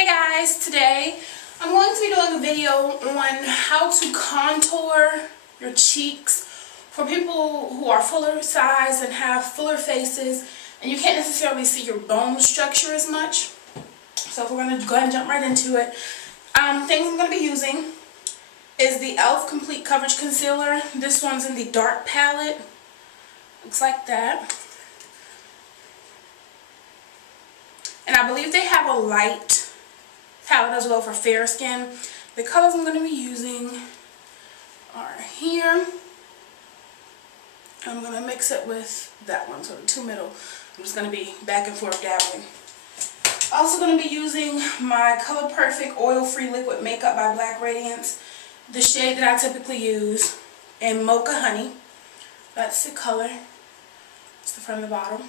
Hey guys, today I'm going to be doing a video on how to contour your cheeks for people who are fuller size and have fuller faces and you can't necessarily see your bone structure as much. So we're going to go ahead and jump right into it. Things I'm going to be using is the e.l.f. Complete Coverage Concealer. This one's in the dark palette. Looks like that. And I believe they have a light palette as well for fair skin. The colors I'm going to be using are here. I'm going to mix it with that one, so the two middle. I'm just going to be back and forth dabbling. Also going to be using my Color Perfect Oil-Free Liquid Makeup by Black Radiance. The shade that I typically use in Mocha Honey. That's the color. It's the front and the bottom.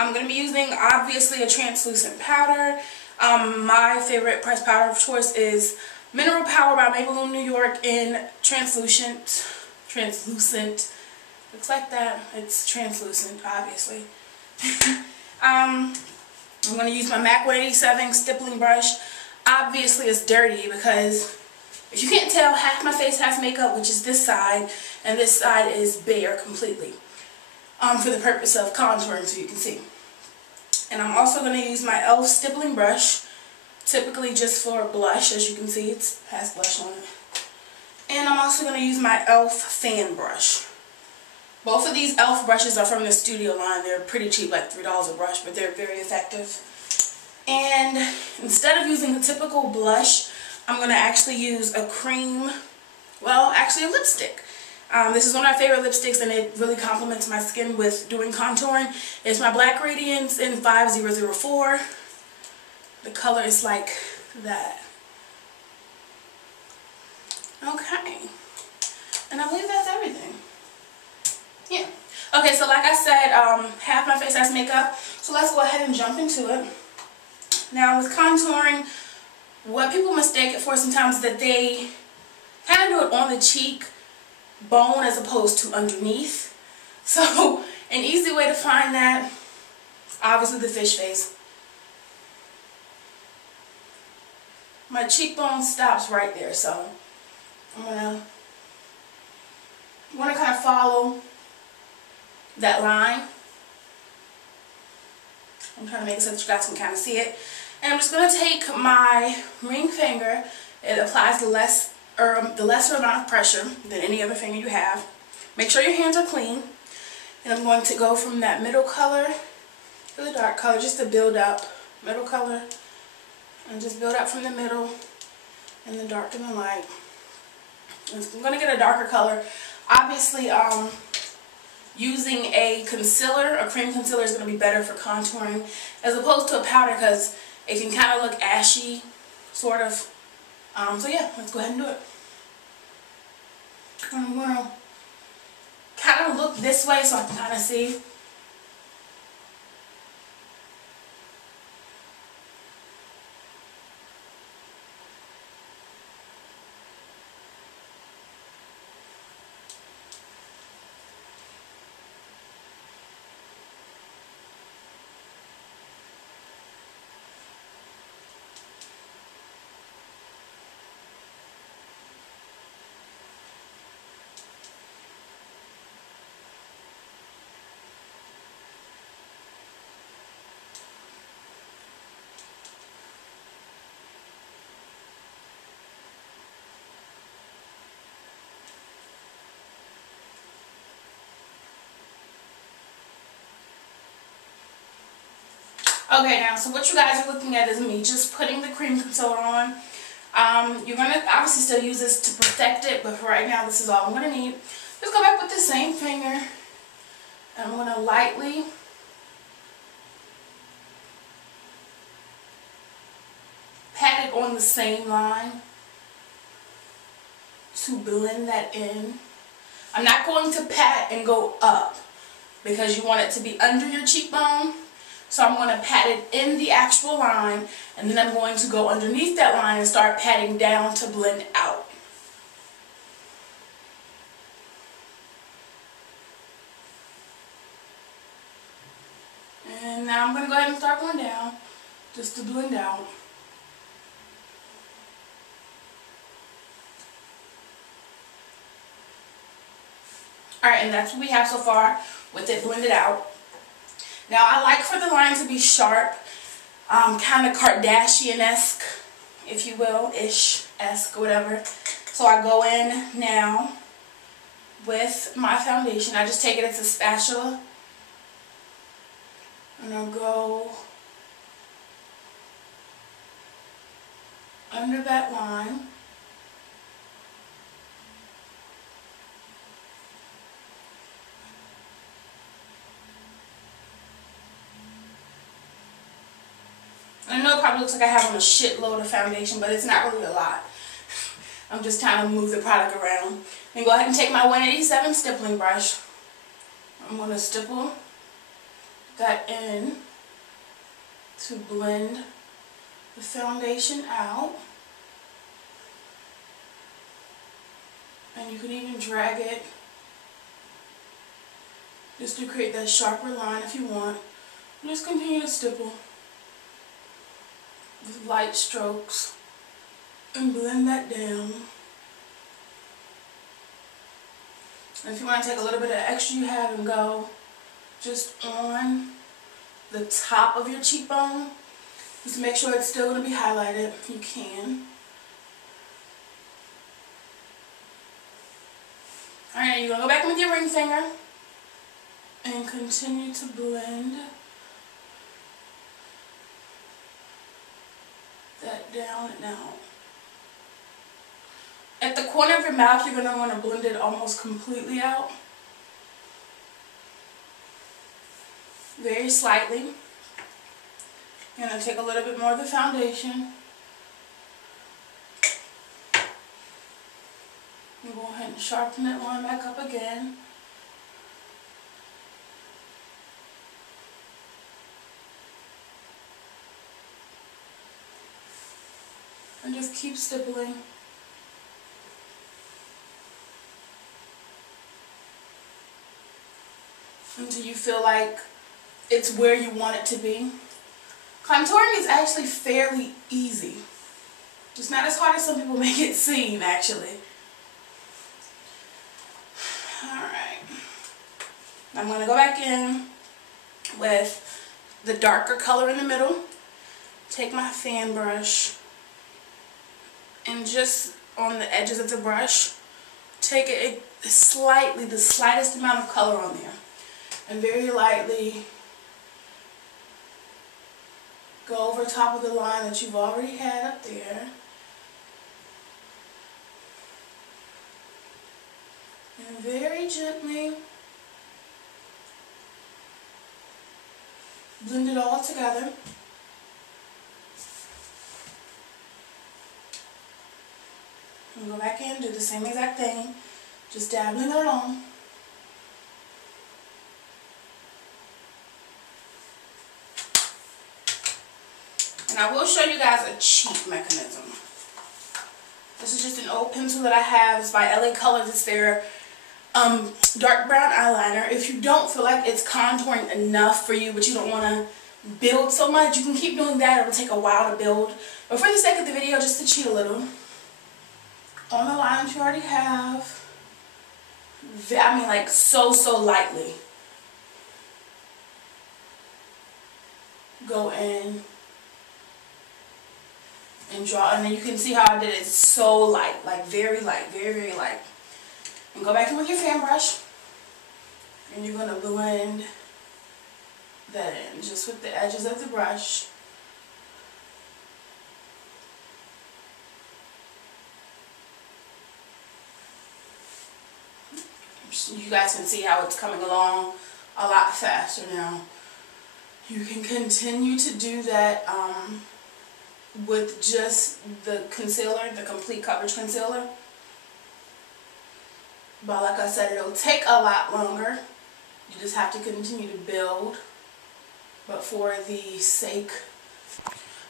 I'm going to be using, obviously, a translucent powder. My favorite pressed powder of choice is Mineral Power by Maybelline New York in translucent. Looks like that. It's translucent, obviously. I'm going to use my MAC 187 stippling brush. Obviously, it's dirty because if you can't tell, half my face has makeup, which is this side, and this side is bare completely. For the purpose of contouring so you can see. And I'm also going to use my e.l.f. stippling brush, typically just for blush. As you can see, it has blush on it. And I'm also going to use my e.l.f. fan brush. Both of these e.l.f. brushes are from the Studio line. They're pretty cheap, like $3 a brush, but they're very effective. And instead of using a typical blush, I'm going to actually use a cream, well, actually a lipstick. This is one of my favorite lipsticks and it really complements my skin with doing contouring. It's my Black Radiance in 5004. The color is like that. Okay. And I believe that's everything. Yeah. Okay, so like I said, half my face has makeup. So let's go ahead and jump into it. Now with contouring, what people mistake it for sometimes is that they kind of do it on the cheek bone as opposed to underneath. So an easy way to find that, obviously the fish face. My cheekbone stops right there, so I'm gonna kind of follow that line. I'm trying to make it so that you guys can kind of see it. And I'm just gonna take my ring finger. It applies the lesser amount of pressure than any other finger you have. Make sure your hands are clean. And I'm going to go from that middle color to the dark color just to build up. Middle color. And just build up from the middle and the dark and the light. And I'm going to get a darker color. Obviously, using a concealer, a cream concealer, is going to be better for contouring as opposed to a powder because it can kind of look ashy, sort of. So yeah, let's go ahead and do it. I'm going to kind of look this way so I can kind of see. Okay, now, so what you guys are looking at is me just putting the cream concealer on. You're going to obviously still use this to protect it, but for right now, this is all I'm going to need. Just go back with the same finger, and I'm going to lightly pat it on the same line to blend that in. I'm not going to pat and go up because you want it to be under your cheekbone. So I'm going to pat it in the actual line, and then I'm going to go underneath that line and start patting down to blend out. And now I'm going to go ahead and start going down just to blend out. Alright, and that's what we have so far with it blended out. Now I like for the line to be sharp, kind of Kardashian-esque, if you will, esque, whatever. So I go in now with my foundation. I just take it as a spatula and I'll go under that line. I know it probably looks like I have on a shitload of foundation, but it's not really a lot. I'm just trying to move the product around. And go ahead and take my 187 stippling brush. I'm going to stipple that in to blend the foundation out. And you can even drag it just to create that sharper line if you want. Just continue to stipple with light strokes and blend that down. And if you want to take a little bit of extra you have and go just on the top of your cheekbone, just to make sure it's still going to be highlighted, you can. Alright, you're going to go back with your ring finger and continue to blend that down and out. At the corner of your mouth, you're going to want to blend it almost completely out. Very slightly. You're going to take a little bit more of the foundation. And go ahead and sharpen that line back up again. And just keep stippling. Until you feel like it's where you want it to be. Contouring is actually fairly easy. Just not as hard as some people make it seem, actually. Alright. I'm going to go back in with the darker color in the middle. Take my fan brush and just on the edges of the brush, take it slightly, the slightest amount of color on there. And very lightly go over top of the line that you've already had up there. And very gently blend it all together. And go back in, do the same exact thing, just dabbling it along. And I will show you guys a cheat mechanism. This is just an old pencil that I have. It's by LA Colors. It's their dark brown eyeliner. If you don't feel like it's contouring enough for you, but you don't want to build so much, you can keep doing that. It'll take a while to build. But for the sake of the video, just to cheat a little, on the line that you already have, I mean like so lightly, go in and draw, and then you can see how I did it so light, like very light, very light. And go back in with your fan brush, and you're going to blend that in just with the edges of the brush. You guys can see how it's coming along a lot faster now. You can continue to do that with just the concealer, the complete coverage concealer. But like I said, it'll take a lot longer. You just have to continue to build. But for the sake...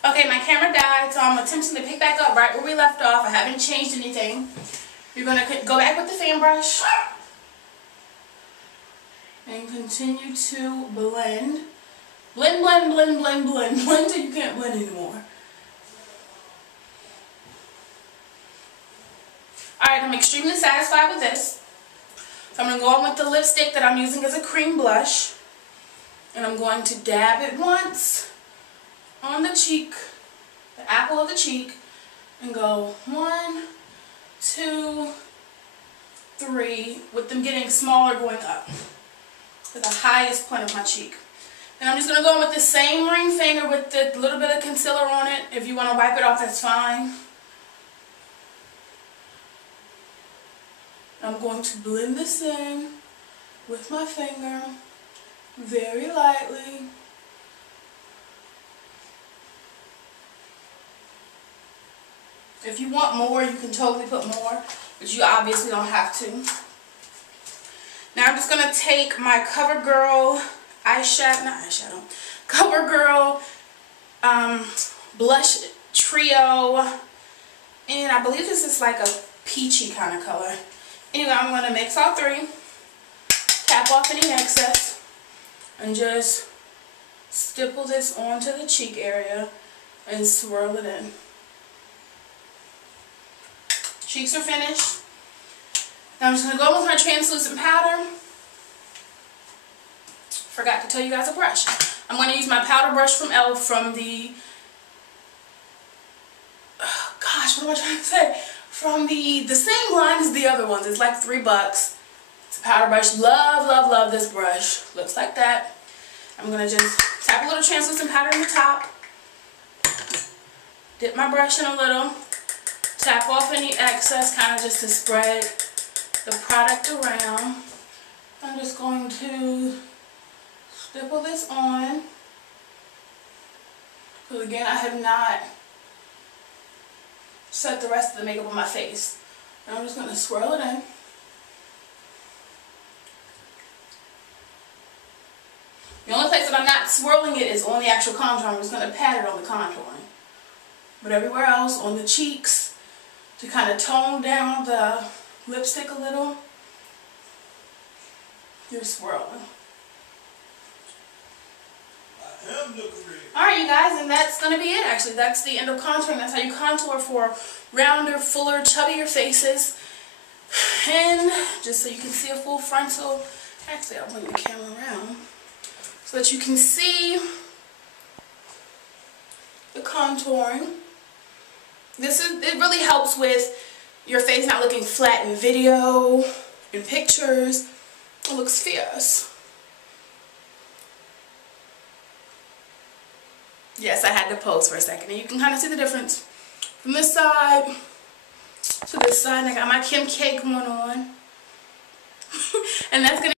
Okay, my camera died, so I'm attempting to pick back up right where we left off. I haven't changed anything. You're going to go back with the fan brush and continue to blend Blend, blend, blend, blend, blend. Blend till you can't blend anymore. Alright, I'm extremely satisfied with this. So I'm going to go on with the lipstick that I'm using as a cream blush. And I'm going to dab it once on the cheek, the apple of the cheek, and go 1, 2, 3, with them getting smaller going up to the highest point of my cheek. And I'm just going to go in with the same ring finger with the little bit of concealer on it. If you want to wipe it off, that's fine. I'm going to blend this in with my finger very lightly. If you want more, you can totally put more, but you obviously don't have to. Now I'm just going to take my CoverGirl CoverGirl blush trio, and I believe this is like a peachy kind of color. Anyway, I'm going to mix all three, tap off any excess, and just stipple this onto the cheek area and swirl it in. Cheeks are finished. Now I'm just going to go with my translucent powder. Forgot to tell you guys a brush. I'm going to use my powder brush from e.l.f. from the, oh gosh, what am I trying to say? From the same line as the other ones. It's like $3. It's a powder brush. Love, love, love this brush. Looks like that. I'm going to just tap a little translucent powder in the top. Dip my brush in a little. Tap off any excess, kind of just to spread the product around. I'm just going to stipple this on. Because again, I have not set the rest of the makeup on my face. And I'm just going to swirl it in. The only place that I'm not swirling it is on the actual contour. I'm just going to pat it on the contouring. But everywhere else, on the cheeks, to kind of tone down the lipstick a little, you're swirling. Alright, you guys, and that's going to be it actually. That's the end of contouring. That's how you contour for rounder, fuller, chubbier faces. And just so you can see a full frontal, actually I'll bring the camera around so that you can see the contouring. It really helps with your face not looking flat in video, in pictures. It looks fierce. Yes, I had to pose for a second, and you can kind of see the difference from this side to this side. I got my Kim K going on, and that's gonna